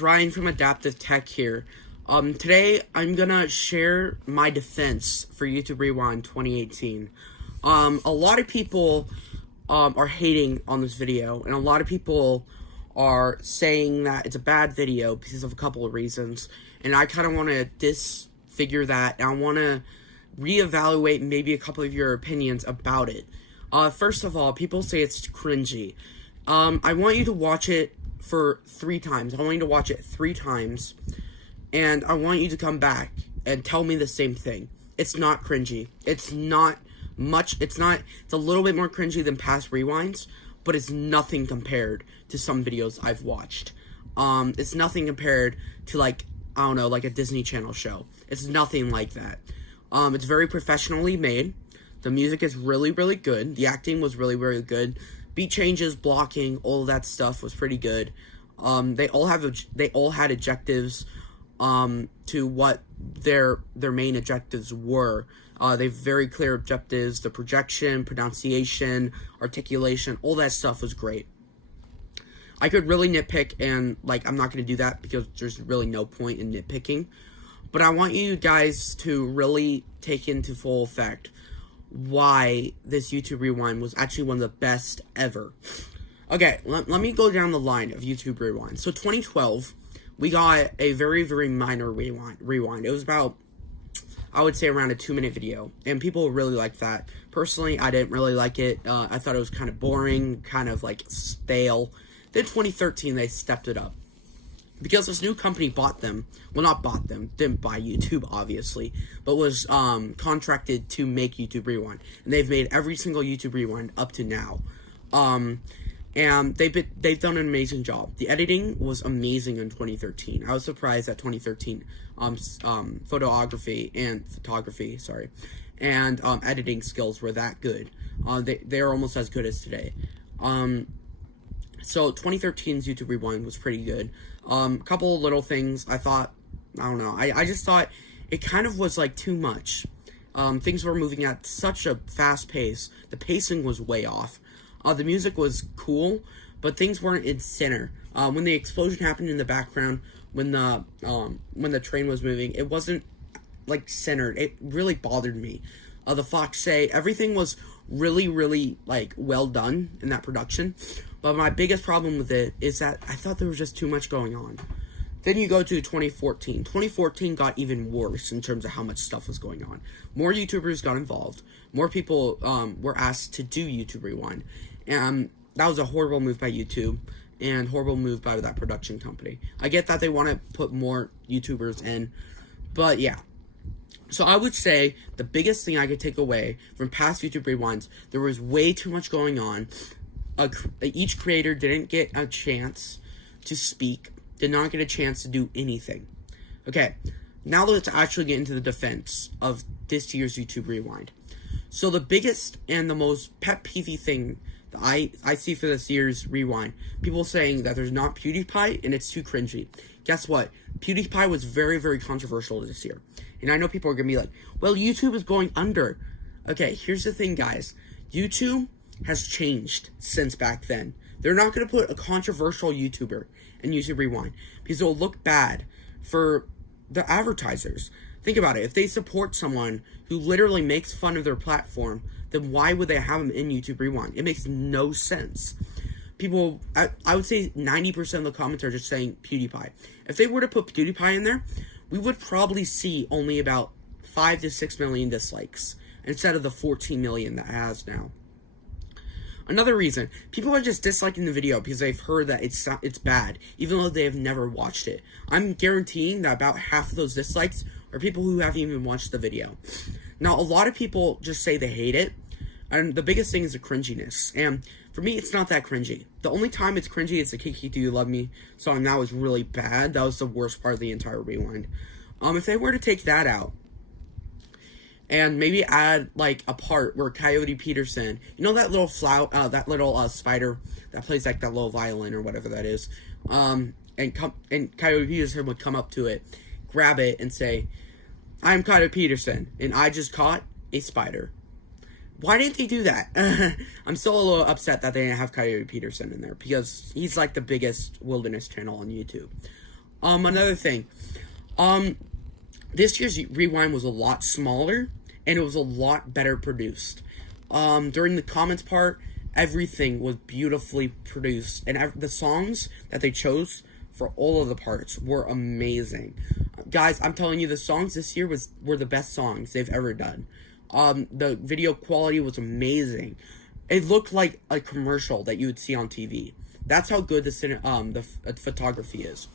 Ryan from Adaptive Tech here. Today I'm gonna share my defense for YouTube Rewind 2018. A lot of people are hating on this video, and a lot of people are saying that it's a bad video because of a couple of reasons. And I kind of want to disfigure that, and I want to reevaluate maybe a couple of your opinions about it. First of all, people say it's cringy. I want you to watch it for 3 times. I want you to watch it 3 times, and I want you to come back and tell me the same thing. It's not cringy. It's not much. It's a little bit more cringy than past rewinds, but it's nothing compared to some videos I've watched. It's nothing compared to, like, I don't know, like a Disney Channel show. It's nothing like that. It's very professionally made. The music is really, really good. The acting was really, really good. Beat changes, blocking, all of that stuff was pretty good. They all had objectives to what their main objectives were. They have very clear objectives. The projection, pronunciation, articulation, all that stuff was great. I could really nitpick, and I'm not going to do that because there's really no point in nitpicking. But I want you guys to really take into full effect why this YouTube Rewind was actually one of the best ever. Okay, let me go down the line of YouTube Rewind. So 2012, we got a very, very minor rewind. It was about, I would say, around a 2-minute video, and people really liked that. Personally, I didn't really like it. I thought it was kind of boring, kind of stale. Then 2013, they stepped it up. Because this new company bought them, well, not bought them, didn't buy YouTube, obviously, but was contracted to make YouTube Rewind. And they've made every single YouTube Rewind up to now. And they've done an amazing job. The editing was amazing in 2013. I was surprised that 2013 photography and editing skills were that good. They're almost as good as today. So 2013's YouTube Rewind was pretty good. A couple of little things I thought, I don't know, I just thought it kind of was too much. Things were moving at such a fast pace. The pacing was way off. The music was cool, but things weren't in center. When the explosion happened in the background, when the train was moving, it wasn't centered. It really bothered me. The Fox say everything was really, really well done in that production. But my biggest problem with it is that I thought there was just too much going on. Then you go to 2014. 2014 got even worse in terms of how much stuff was going on. More YouTubers got involved. More people were asked to do YouTube Rewind. And that was a horrible move by YouTube and horrible move by that production company. I get that they want to put more YouTubers in, but yeah. So I would say the biggest thing I could take away from past YouTube Rewinds, there was way too much going on. Each creator didn't get a chance to speak, did not get a chance to do anything. Okay, now let's actually get into the defense of this year's YouTube Rewind. So the biggest and the most pet peeve thing that I see for this year's Rewind, people saying that there's not PewDiePie and it's too cringy. Guess what? PewDiePie was very, very controversial this year. And I know people are going to be like, well, YouTube is going under. Okay, here's the thing, guys. YouTube has changed since back then. They're not going to put a controversial YouTuber in YouTube Rewind because it'll look bad for the advertisers. Think about it. If they support someone who literally makes fun of their platform, then why would they have them in YouTube Rewind? It makes no sense. People, I would say 90% of the comments are just saying PewDiePie. If they were to put PewDiePie in there, we would probably see only about 5 to 6 million dislikes instead of the 14 million that it has now. Another reason, people are just disliking the video because they've heard that it's bad, even though they have never watched it. I'm guaranteeing that about half of those dislikes are people who haven't even watched the video. Now, a lot of people just say they hate it, and the biggest thing is the cringiness. And for me, it's not that cringy. The only time it's cringy is the Kiki Do You Love Me song. That was really bad. That was the worst part of the entire Rewind. If they were to take that out, and maybe add a part where Coyote Peterson, you know that little spider that plays that little violin or whatever that is, and Coyote Peterson would come up to it, grab it, and say, "I'm Coyote Peterson, and I just caught a spider." Why didn't they do that? I'm still a little upset that they didn't have Coyote Peterson in there because he's the biggest wilderness channel on YouTube. Another thing. This year's Rewind was a lot smaller, and it was a lot better produced. During the comments part, everything was beautifully produced, and the songs that they chose for all of the parts were amazing. Guys, I'm telling you, the songs this year were the best songs they've ever done. The video quality was amazing. It looked like a commercial that you would see on TV. That's how good the photography is.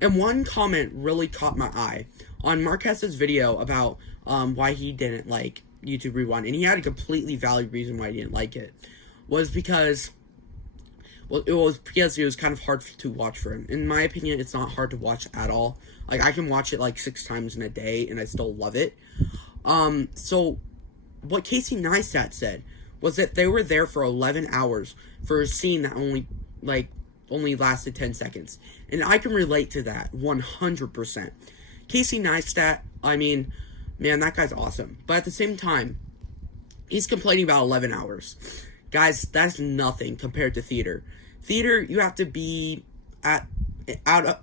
And one comment really caught my eye on Marquez's video about why he didn't like YouTube Rewind, and he had a completely valid reason why he didn't like it. Was because, well, it was kind of hard to watch for him. In my opinion, it's not hard to watch at all. Like, I can watch it like 6 times in a day, and I still love it. So, what Casey Neistat said was that they were there for 11 hours for a scene that only lasted 10 seconds. And I can relate to that 100%. Casey Neistat, I mean, man, that guy's awesome. But at the same time, he's complaining about 11 hours. Guys, that's nothing compared to theater. Theater, you have to be out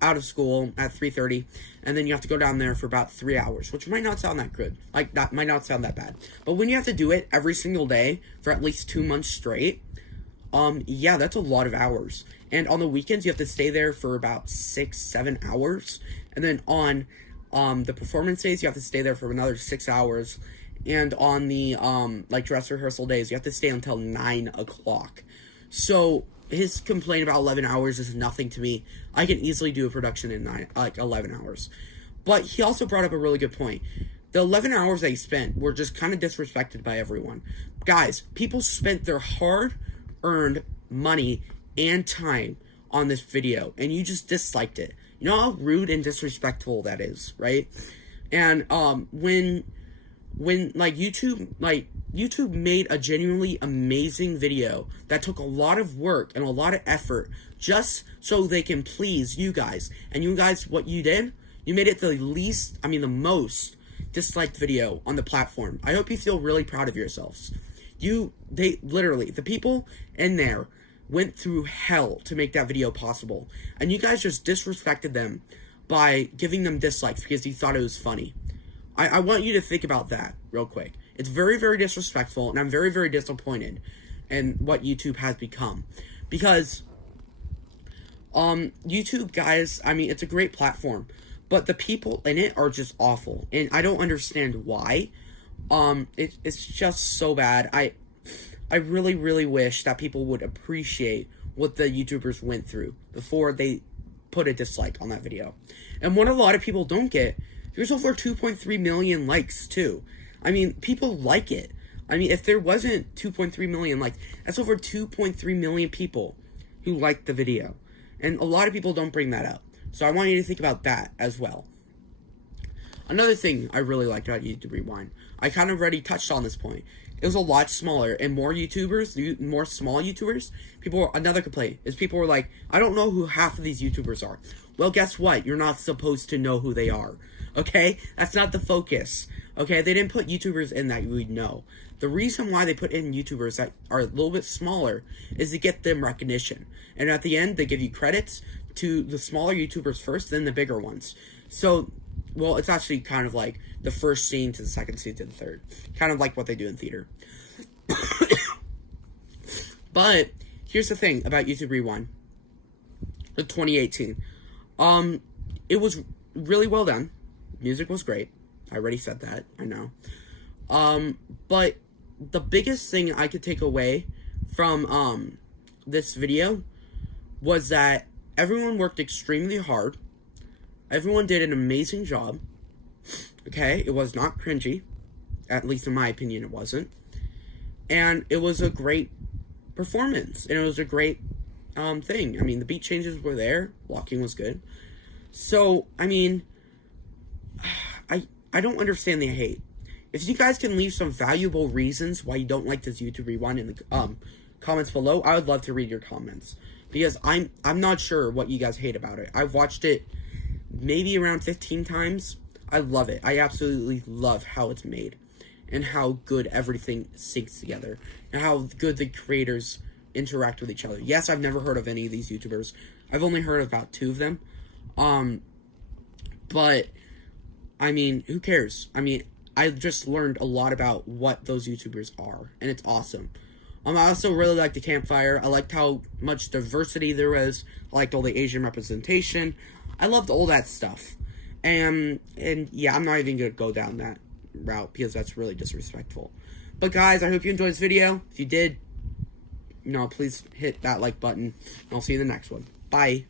of school at 3:30, and then you have to go down there for about 3 hours, which might not sound that good. Like, that might not sound that bad. But when you have to do it every single day for at least 2 months straight, yeah, that's a lot of hours. And on the weekends, you have to stay there for about 6-7 hours. And then on the performance days, you have to stay there for another 6 hours. And on the dress rehearsal days, you have to stay until 9 o'clock. So his complaint about 11 hours is nothing to me. I can easily do a production in 11 hours. But he also brought up a really good point. The 11 hours that he spent were just kind of disrespected by everyone. Guys, people spent their hard-earned money and time on this video, and you just disliked it. You know how rude and disrespectful that is, right? And when YouTube made a genuinely amazing video that took a lot of work and a lot of effort just so they can please you guys. And you guys, what you did, you made it the most disliked video on the platform. I hope you feel really proud of yourselves. The people in there went through hell to make that video possible. And you guys just disrespected them by giving them dislikes because you thought it was funny. I want you to think about that real quick. It's very, very disrespectful, and I'm very, very disappointed in what YouTube has become. Because, YouTube, guys, I mean, it's a great platform, but the people in it are just awful, and I don't understand why. It's just so bad. I really, really wish that people would appreciate what the YouTubers went through before they put a dislike on that video. And what a lot of people don't get, there's over 2.3 million likes, too. I mean, people like it. I mean, if there wasn't 2.3 million likes, that's over 2.3 million people who liked the video. And a lot of people don't bring that up. So I want you to think about that as well. Another thing I really liked about YouTube Rewind, I kind of already touched on this point. It was a lot smaller, and more YouTubers, more small YouTubers, another complaint is people were like, I don't know who half of these YouTubers are. Well, guess what? You're not supposed to know who they are. Okay? That's not the focus. Okay? They didn't put YouTubers in that you would know. The reason why they put in YouTubers that are a little bit smaller is to get them recognition. And at the end, they give you credits to the smaller YouTubers first, then the bigger ones. So, well, it's actually kind of like the first scene to the second scene to the third. Kind of like what they do in theater. But, here's the thing about YouTube Rewind. The 2018. It was really well done. Music was great. I already said that. I know. But the biggest thing I could take away from, this video was that everyone worked extremely hard. Everyone did an amazing job. Okay? It was not cringy. At least in my opinion, it wasn't. And it was a great performance. And it was a great, thing. I mean, the beat changes were there. Walking was good. So, I mean, I don't understand the hate. If you guys can leave some valuable reasons why you don't like this YouTube Rewind in the comments below, I would love to read your comments. Because I'm not sure what you guys hate about it. I've watched it maybe around 15 times. I love it. I absolutely love how it's made. And how good everything syncs together. And how good the creators interact with each other. Yes, I've never heard of any of these YouTubers. I've only heard about 2 of them. But, I mean, who cares? I mean, I just learned a lot about what those YouTubers are, and it's awesome. I also really liked the campfire. I liked how much diversity there was. I liked all the Asian representation. I loved all that stuff. And yeah, I'm not even going to go down that route because that's really disrespectful. But guys, I hope you enjoyed this video. If you did, please hit that like button. And I'll see you in the next one. Bye.